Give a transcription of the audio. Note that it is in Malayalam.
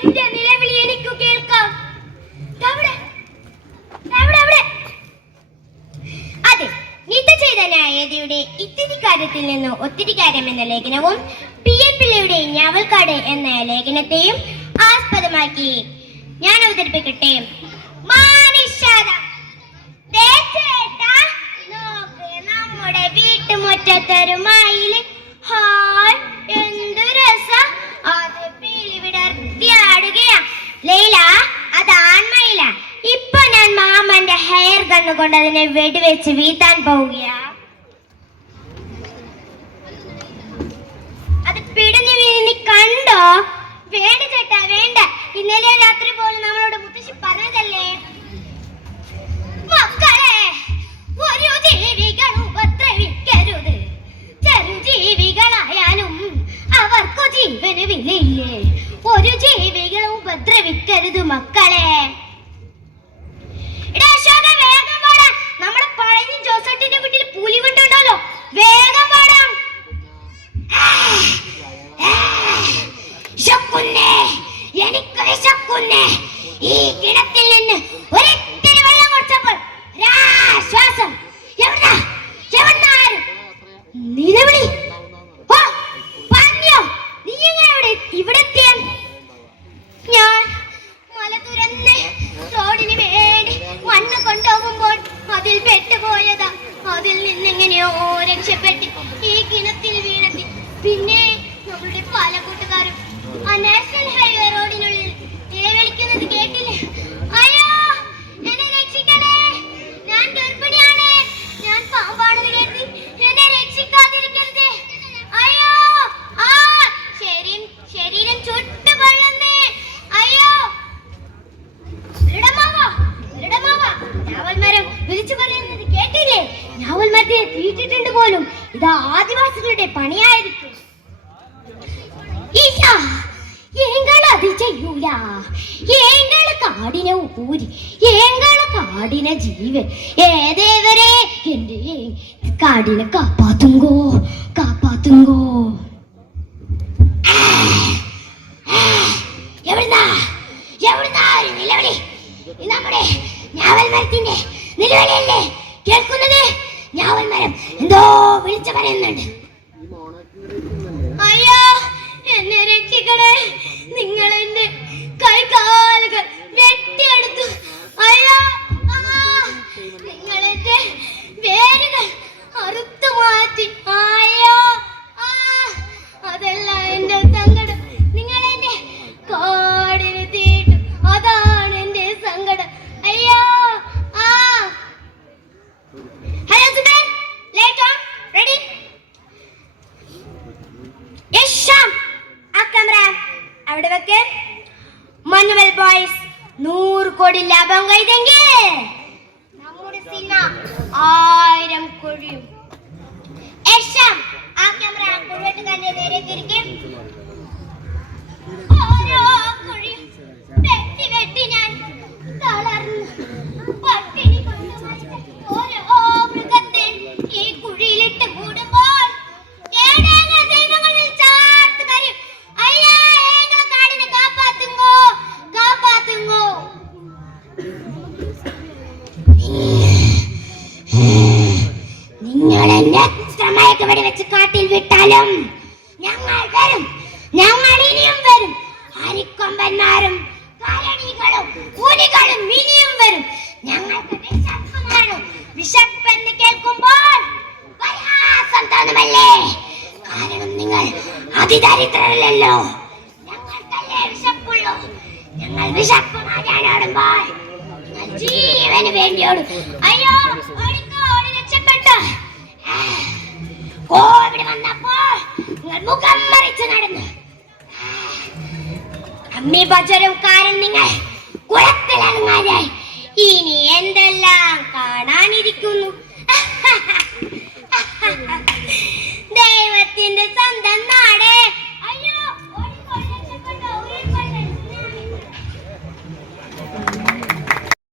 നിന്റെ നിലവിളി എനിക്ക് കേൾക്കാം. അതെ, നിത്യചൈതന്യയുടെ ഇത്തിരി കാര്യത്തിൽ നിന്ന് ഒത്തിരി കാര്യം എന്ന ലേഖനവും PM പിള്ളയുടെ ഞാവൽക്കാട് എന്ന ലേഖനത്തെയും ആസ്പദമാക്കി ഞാൻ അവതരിപ്പിക്കട്ടെ. നമ്മുടെ വീട്ടുമുറ്റത്തൊരുമായില് എന്തു രസ, അത് പീലി വിടർത്തിയാടുകയാ. ലൈല, അത് ആൺമയില. ഇപ്പൊ ഞാൻ മാമന്റെ ഹെയർ ഗണ്ണ് കൊണ്ട് അതിനെ വെടിവെച്ച് വീഴ്ത്താൻ പോവുകയാ. അത് പിടഞ്ഞു വീണി കണ്ടോ? വേണ്ട ചേട്ടാ, വേണ്ട. ഇന്നലെ രാത്രി പോലും നമ്മളോട് മുത്തശ്ശി പറഞ്ഞതല്ലേ. മക്കളെ, ഒരു ജീവികളും ഉപദ്രവിക്കരുത്. ചെറുജീവികളായാലും അവർക്കു ജീവന് വിലയില്ലേ. ഒരു ജീവികളും ഉപദ്രവിക്കരുത് മക്കളെ. വേഗം പാടാം. നമ്മുടെ പഴഞ്ഞ ജോസട്ടിന്റെ വീട്ടിൽ പുലിവിട്ടുണ്ടല്ലോ, വേഗം പാടാം. എനിക്ക് വിശക്കുന്നേ. ഈ കിണറ്റിൽ നിന്ന് ഒരിത്തിരി വെള്ളം കുടിച്ചപ്പോൾ ശ്വാസം നിലവിളി. നീ എങ്ങനെ ഇവിടെ എത്തിയാൽ? ഞാൻ മല തുറന്ന് റോഡിന് വേണ്ടി മണ്ണ് കൊണ്ടുപോകുമ്പോൾ അതിൽ പെട്ടുപോയതാ. അതിൽ നിന്നെങ്ങനെയോ രക്ഷപ്പെട്ട് ഈ കിണറ്റിൽ വീണെത്തി. പിന്നെ നമ്മളുടെ പല കൂട്ടുകാരും ആ നാഷണൽ ഹൈവേ റോഡിനുള്ളിൽ നിലവിളിക്കുന്നത് കേട്ടില്ലേ? അയ്യോ, എന്നെ രക്ഷിക്കണേ, ഞാൻ ഗർഭിണിയാണ്, ഞാൻ പാമ്പാണെന്ന് കരുതി എന്നെ രക്ഷിക്കാതിരിക്കരുത്. അയ്യോ, ശരീരം ചുട്ടുപൊള്ളുന്നേ. അയ്യോ, ഞാവൽമരം വിളിച്ചു പറയുന്നത് കേട്ടില്ലേ? ഞാവൽ മരത്തെ തീറ്റിട്ടുണ്ട് പോലും. ഇത് ആദിവാസികളുടെ പണിയായിരിക്കും. അത് ചെയ്യൂല. കാടിനെ ഊരി, കാടിനെ ജീവൻ ഏതേവരെ എന്റെ കാടിനെ കാപ്പാത്തുങ്കോ. എവിടുന്നാ ഒരു നിലവിളി? നമ്മുടെ ഞാവൽ മരത്തിന്റെ നിലവിളിയല്ലേ കേൾക്കുന്നത്? ഞാവൽ മരം എന്തോ വിളിച്ചു പറയുന്നുണ്ട്. അയ്യോ, എന്നെ രക്ഷിക്കണേ, നിങ്ങൾ എന്റെ കൈകാലുകൾ വെട്ടിയെടുത്തു. അയ്യോ, നിങ്ങൾ എന്റെ വേരുകൾ അറുത്തു മാറ്റി. അയ്യോ, അതല്ല എന്റെ സങ്കടം. നിങ്ങൾ എന്റെ കാടിന് തീട്ടു, അതാണ് എന്റെ സങ്കടം. അയ്യോ. Hello Zubair, light on, ready? അവിടെ വെക്ക്. മനുവൽ ബോയ്സ് 100 കോടി ലാഭം കൈതെങ്കിൽ നമ്മുടെ സിനിമ 1000 കോടിയും. ആ ക്യാമറ കുഴിവെട്ടുകാരന്റെ നേരെ തിരിക്കും. ഓരോ കുഴിയും വെട്ടി ഞാൻ തളർന്നു പട്ടിണി കൊണ്ട് ഓരോ മൃഗത്തെ ഈ കുഴിയിലിട്ട് കൂടുമ്പോൾ നിങ്ങൾ എന്നെ ശ്രമയൊക്കെ വെടിവെച്ച് കാട്ടിൽ വിട്ടാലും ഞങ്ങൾ വരും. ഞങ്ങൾ ഇനിയും വരും. അരിക്കൊമ്പന്മാരും കാരണികളും പുലികളും ഇനിയും വരും. ഞങ്ങൾക്ക് വിശപ്പുമാണ്. വിശപ്പെന്ന് കേൾക്കുമ്പോൾ പ്രയാസം തോന്നുമല്ലേ? കാരണം നിങ്ങൾ അതിദരിദ്രരല്ലോ. ഞങ്ങൾക്കല്ലേ വിശപ്പുള്ളൂ. ഞങ്ങൾ വിശപ്പ് മാറ്റാനോടുമ്പോൾ നിങ്ങൾ ജീവന് വേണ്ടിയോടും. അയ്യോ, കോവിഡ് വന്നപ്പോൾ നിങ്ങൾ മുഖം മറിച്ച് നടന്നു. അമ്മി ബജറും കാരണം നിങ്ങൾ കുളത്തിലിറങ്ങാതെ ഇനി എന്തെല്ലാം കാണാനിരിക്കുന്നു.